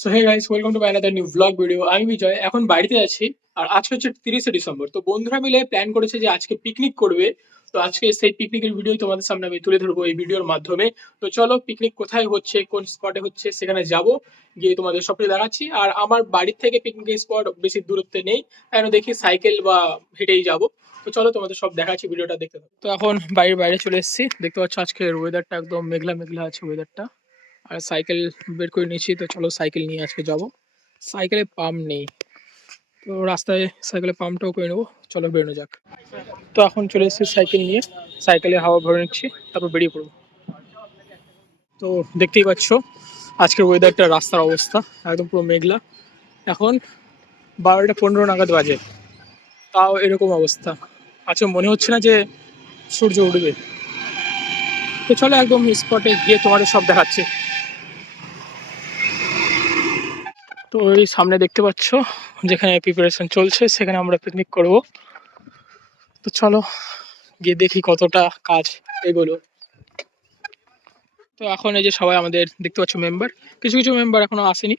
So hey guys, welcome to my another new vlog video. আমি বিজয়, এখন বাড়িতে আছি। আর আজকে হচ্ছে 30শে ডিসেম্বর। তো বন্ধুরা মিলে প্ল্যান করেছে যে আজকে পিকনিক করবে। তো আজকে সেই পিকনিকের ভিডিওই তোমাদের সামনে আমি তুলে ধরবো এই ভিডিওর মাধ্যমে। তো চলো, পিকনিক কোথায় হচ্ছে, কোন স্পটে হচ্ছে সেখানে যাব, গিয়ে তোমাদের সবটা দেখাচ্ছি। আর আমার বাড়ির থেকে পিকনিক স্পট বেশি দূরত্বে নেই, কেন দেখি সাইকেল বা হেঁটেই যাব। তো চলো, তোমাদের সব দেখাচ্ছি, ভিডিওটা দেখতে থাকো। তো এখন বাড়ির বাইরে চলে এসেছি, দেখতে পাচ্ছ আজকের ওয়েদারটা একদম মেঘলা মেঘলা আছে ওয়েদারটা। আর সাইকেল বের করে নিয়েছি, তো চলো সাইকেল নিয়ে আজকে যাব। সাইকেলে পাম্প নেই, তো রাস্তায় সাইকেলে পাম্পটাও করে নেবো। চলো বেরোনো যাক। তো এখন চলে এসেছি সাইকেল নিয়ে, সাইকেলে হাওয়া ভরে নিচ্ছি, তারপর বেরিয়ে পড়বো। তো দেখতেই পাচ্ছ আজকের ওয়েদারটা, রাস্তার অবস্থা একদম পুরো মেঘলা। এখন 12টা 15 নাগাদ বাজে, তাও এরকম অবস্থা। আজকে মনে হচ্ছে না যে সূর্য উঠবে। তো চলো একদম স্পটে গিয়ে তোমাদের সব দেখাচ্ছি। তো ওই সামনে দেখতে পাচ্ছ যেখানে প্রিপারেশন চলছে, সেখানে আমরা পিকনিক করব। তো চলো গিয়ে দেখি কতটা কাজ এগুলো। তো এখন এই যে সবাই আমাদের দেখতে পাচ্ছ মেম্বার, কিছু কিছু মেম্বার এখনো আসেনি।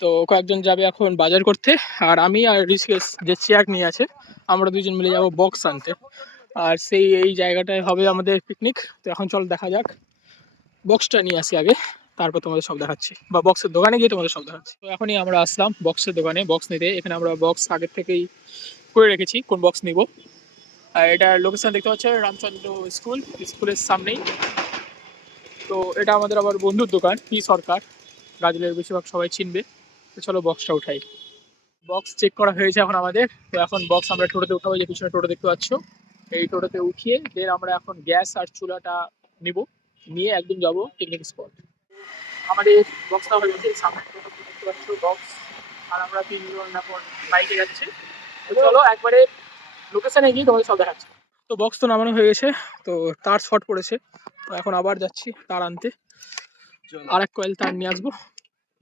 তো কয়েকজন যাবে এখন বাজার করতে, আর আমি আর ঋষিকেশ যে চেয়ার নিয়ে আছে, আমরা দুজন মিলে যাব বক্স আনতে। আর সেই এই জায়গাটায় হবে আমাদের পিকনিক। তো এখন চল দেখা যাক, বক্সটা নিয়ে আসি আগে, তারপর তোমাদের সব দেখাচ্ছি, বা বক্সের দোকানে গিয়ে তোমাদের সব দেখাচ্ছি। তো এখনই আমরা আসলাম বক্সের দোকানে বক্স নিতে। এখানে আমরা বক্স আগের থেকেই করে রেখেছি কোন বক্স নিব। আর এটার লোকেশন দেখতে পাচ্ছ রামচন্দ্র স্কুল, স্কুলের সামনেই। তো এটা আমাদের আবার বন্ধুর দোকান, পি সরকার, গাজলের বেশিরভাগ সবাই চিনবে। তো চলো বক্সটা উঠাই। বক্স চেক করা হয়েছে এখন আমাদের। তো এখন বক্স আমরা টোটোতে উঠাবো, যে পিছনে টোটো দেখতে পাচ্ছ, এই টোটোতে উঠিয়ে দেন আমরা এখন গ্যাস আর চুলাটা নিব, নিয়ে একদম যাব পিকনিক স্পট। আমাদের বক্সটা হয়ে গেছে, সামনে টোটো দেখতে পাচ্ছ বক্স। আর আমরা তিনজন এখন বাইকে যাচ্ছি। তো চলো একবারে লোকেশনে গিয়ে তোমাদের সব দেখাচ্ছি। তো বক্স তো নামানো হয়ে গেছে, তো তার শর্ট পড়েছে। তো এখন আবার যাচ্ছি তার আনতে, আর এক কয়েল তার নিয়ে আসবো,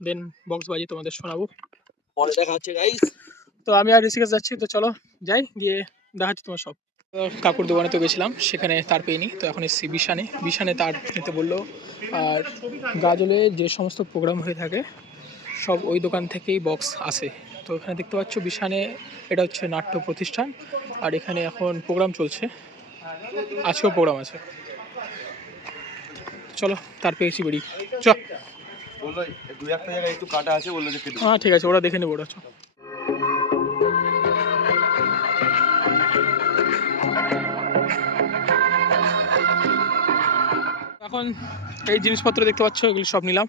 দেন বক্স বাজিয়ে তোমাদের শোনাবো। পরে দেখা হচ্ছে গাইস। তো আমি আর ঋষিকেশ যাচ্ছি, তো চলো যাই, গিয়ে দেখাচ্ছি তোমার সব। তো কাকুর দোকানে তো গেছিলাম, সেখানে তার পেইনি, তো এখন এসেছি বিশানে। বিশানে তার নিতে বললো। আর গাজলে যে সমস্ত প্রোগ্রাম হয়ে থাকে সব ওই দোকান থেকেই বক্স আসে। তো এখানে দেখতে পাচ্ছ বিশানে, এটা হচ্ছে নাট্য প্রতিষ্ঠান। আর এখানে এখন প্রোগ্রাম চলছে, আজকেও প্রোগ্রাম আছে। চলো তার পেয়েছি বেরিয়ে চ। বললো দুই একটা জায়গায় একটু কাটা আছে, বললো যে হ্যাঁ ঠিক আছে, ওরা দেখে নেবো ওরা। চ। এখন এই জিনিসপত্র দেখতে পাচ্ছ, এগুলো সব নিলাম।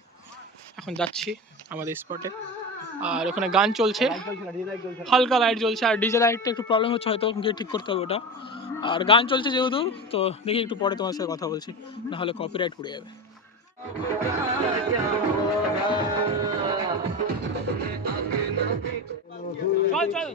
এখন যাচ্ছি আমাদের স্পটে। আর ওখানে গান চলছে, হালকা লাইট জ্বলছে, আর ডিজে লাইটটা একটু প্রবলেম হচ্ছে, হয়তো গিয়ে ঠিক করতে হবে ওটা। আর গান চলছে যেহেতু, তো দেখি একটু পরে তোমার সাথে কথা বলছি, নাহলে কপিরাইট পড়ে যাবে। চল চল।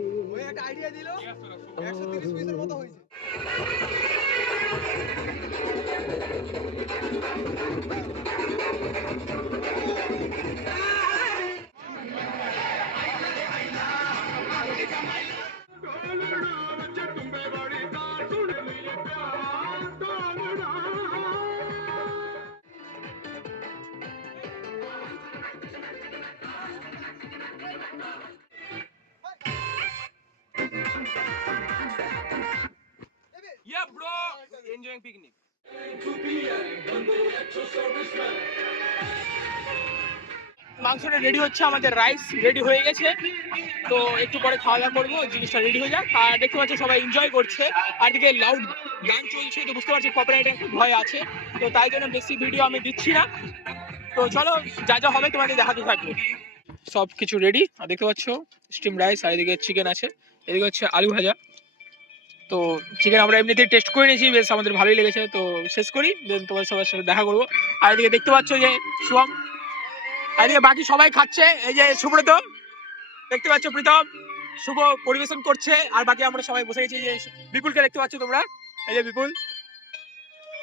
Yeah, bro. Enjoying picnic. মাংসটা রেডি হচ্ছে, আমাদের রাইস রেডি হয়ে গেছে। তো একটু পরে খাওয়া দাওয়া করবো, জিনিসটা রেডি হয়ে যাক। আর দেখতে পাচ্ছ সবাই এনজয় করছে, আর দিকে লাউড গান চলছে, তো বুঝতে পারছি কপিরাইটের একটা ভয় আছে। তো তাই জন্য বেশি ভিডিও আমি দিচ্ছি না। তো চলো যা যা হবে তোমাদের দেখাতে থাকবো। সব কিছু রেডি, আর দেখতে পাচ্ছ স্টিম রাইস, আর এদিকে চিকেন আছে, এদিকে হচ্ছে আলু ভাজা। তো চিকেন আমরা এমনিতেই টেস্ট করে নিয়েছি, বেশ আমাদের ভালোই লেগেছে। তো শেষ করি, দেন তোমাদের সবার সাথে দেখা করবো। আর এদিকে দেখতে পাচ্ছ যে শুভম, আর এদিকে বাকি সবাই খাচ্ছে। এই যে সুব্রত, দেখতে পাচ্ছ প্রীতম, শুভ পরিবেশন করছে। আর বাকি আমরা সবাই বসে গেছি। যে বিপুলকে দেখতে পাচ্ছ তোমরা, এই যে বিপুল।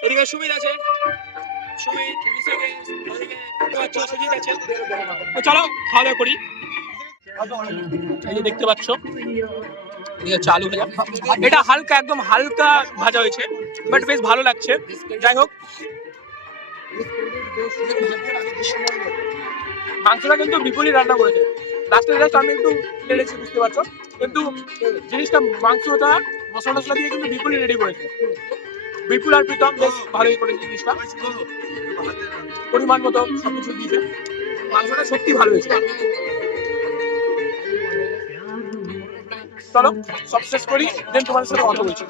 এদিকে সুমিত আছে, সুমিত, ঋষিকেশ, ওদিকে দেখতে পাচ্ছ সুজিত আছে। তো চলো খাওয়া দাওয়া করি। এই যে দেখতে পাচ্ছ আলু ভাজা, এটা হালকা, একদম হালকা ভাজা হয়েছে, বাট বেশ ভালো লাগছে। যাই হোক, মাংসটা কিন্তু বিপুলই রান্না করেছে। লাস্টে জাস্ট আমি একটু লেড়েছি, বুঝতে পারছো, কিন্তু জিনিসটা মাংসটা মশলা টসলা দিয়ে কিন্তু বিপুলই রেডি করেছে। বিপুল আর প্রীতম বেশ ভালোই করেছে জিনিসটা, পরিমাণ মতো সবকিছু দিয়েছে। মাংসটা সত্যি ভালো হয়েছে। চলো সব শেষ করি, দেন তোমাদের সাথে কথা বলছি।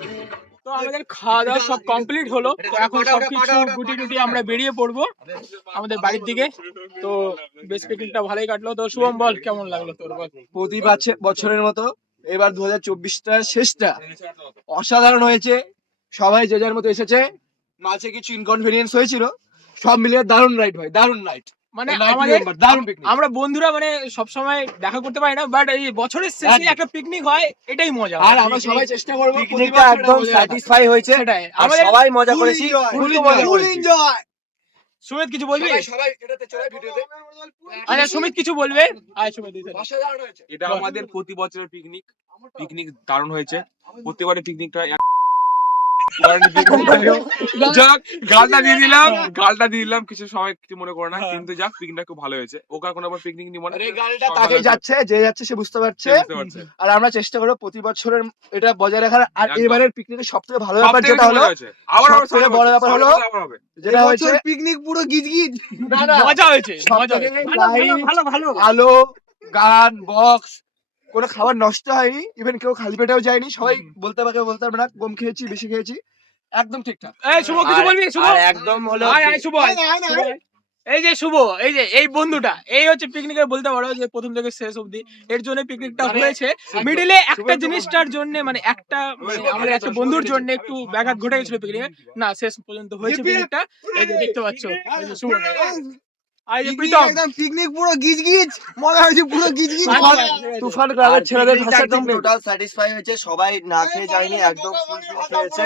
তো আমাদের খাওয়া দাওয়া সব কমপ্লিট হলো, তো এখন সবকিছু গুটি টুটি আমরা বেরিয়ে পড়বো আমাদের বাড়ির দিকে। তো বেশ পিকনিকটা ভালোই কাটলো। তো শুভম বল, কেমন লাগলো তোর? বল। প্রতি বছরের মতো এবার 2024টার শেষটা অসাধারণ হয়েছে। সবাই যে যার মতো এসেছে, মাঝে কিছু ইনকনভিনিয়েন্স হয়েছিল, সব মিলিয়ে দারুণ রাইড হয়, দারুণ নাইট। মানে আমাদের দারুণ পিকনিক। আমরা বন্ধুরা মানে সবসময় দেখা করতে পারি না, বাট এই বছরের শেষে একটা পিকনিক হয়, এটাই মজা। আর আমরা সবাই চেষ্টা করব পিকনিকটা একদম স্যাটিসফাই হয়েছে, সেটাই আর আমাদের। সবাই মজা করেছি, ফুল ফুল এনজয়। সুমিত কিছু বলবি? সবাই এটাতে চলে ভিডিওতে। আরে সুমিত কিছু বলবে? আয় সুমিত। অসাধারণ হয়েছে। এটা আমাদের প্রতি বছরের পিকনিক দারুণ হয়েছে। প্রতিবারে পিকনিকটা যাক, গালটা দিয়ে দিলাম, কিছু সময় কিছু মনে করো না, কিন্তু যাক পিকনিকটা খুব ভালো হয়েছে। ওকে আর কোনো পিকনিক নিব না, আর এই গালটা তাকে যাচ্ছে, যে যাচ্ছে সে বুঝতে পারছে। বুঝতে পারছে। আর আমরা চেষ্টা করব প্রতি বছরের এটা বজায় রাখার। আর একদম। এবারের পিকনিকের সবথেকে ভালো ব্যাপার যেটা হলো, আবার সবথেকে বড় ব্যাপার হলো যেটা হয়েছে পিকনিক পুরো গিজগিজ। মজা হয়েছে, মজা সবথেকে হয়েছে। লাইট, আলো, গান, বক্স, কোনো খাবার নষ্ট হয়নি। ইভেন কেউ খালি পেটেও যায়নি। সবাই বলতে পারবে না কম খেয়েছি বেশি খেয়েছি, একদম ঠিকঠাক। এই শুভ কিছু বলবি? শুভ আর একদম হলো আয় আয় শুভ আয়। শুভ আয়। এই যে শুভ, এই যে এই বন্ধুটা, এই হচ্ছে পিকনিকের বলতে পারো যে প্রথম থেকে শেষ অবধি এর জন্য পিকনিকটা হয়েছে। মিডিলে একটা জিনিসটার জন্য, মানে একটা আমাদের একটা বন্ধুর জন্য একটু ব্যাঘাত ঘটে গেছিল পিকনিকে, না শেষ পর্যন্ত হয়েছে পিকনিকটা। এই যে দেখতে পাচ্ছ, এই যে শুভ আর এই যে প্রীতম। একদম পিকনিক পুরো গিজগিজ, মজা হয়েছে পুরো গিজগিজ। তুফান ক্লাবের ছেলেদের ভাষা একদম টোটাল স্যাটিসফাই হয়েছে, সবাই না খেয়ে যায়নি, একদম ফুল হয়েছে।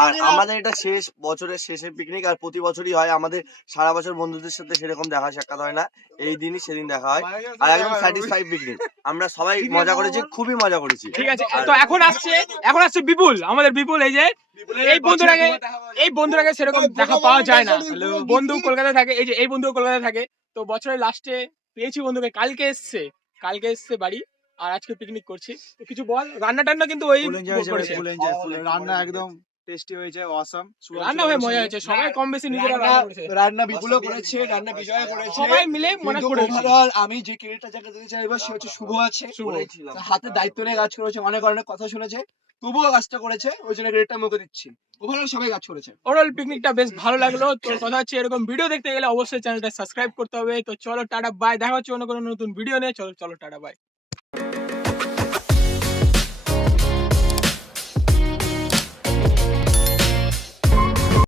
আর আমাদের এটা শেষ বছরের শেষের পিকনিক, আর প্রতি বছরই হয় আমাদের। সারা বছর বন্ধুদের সাথে সেরকম দেখা সাক্ষাৎ হয় না, এই দিনই সেদিন দেখা হয়। আর একদম স্যাটিসফাই পিকনিক, আমরা সবাই মজা করেছি, খুবই মজা করেছি। ঠিক আছে, তো এখন আসছে বিপুল, আমাদের বিপুল। এই বন্ধুরাকে সেরকম দেখা পাওয়া যায় না। বন্ধু কলকাতায় থাকে, এই যে এই বন্ধু কলকাতায় থাকে। তো বছরের লাস্টে পেয়েছি বন্ধুকে, কালকে এসছে বাড়ি, আর আজকে পিকনিক করছি। তো কিছু বল, রান্না টান্না কিন্তু ওই করেছে। রান্না একদম টেস্টি হয়েছে, অসাম। রান্না হয়ে মজা হয়েছে, সবাই কম বেশি নিজেরা রান্না করেছে। রান্না বিপুলও করেছে, রান্না বিজয় করেছে, সবাই মিলে মনে কিন্তু করেছে। overall আমি যে ক্রেডিটটা যাকে দিতে চাইবো সে হচ্ছে শুভ আছে। শুভ। তো হাতে দায়িত্ব নিয়ে কাজ করেছে, অনেক কথা শুনেছে, তবুও কাজটা করেছে, ওই জন্য ক্রেডিটটা মুখে দিচ্ছি। ওভারঅল সবাই কাজ করেছে। ওভারঅল পিকনিকটা বেশ ভালো লাগলো। তো কথা হচ্ছে, এরকম ভিডিও দেখতে গেলে অবশ্যই চ্যানেলটা সাবস্ক্রাইব করতে হবে। তো চলো টাটা বাই, দেখা হচ্ছে অন্য কোনো নতুন ভিডিও নিয়ে। চলো টাটা বাই।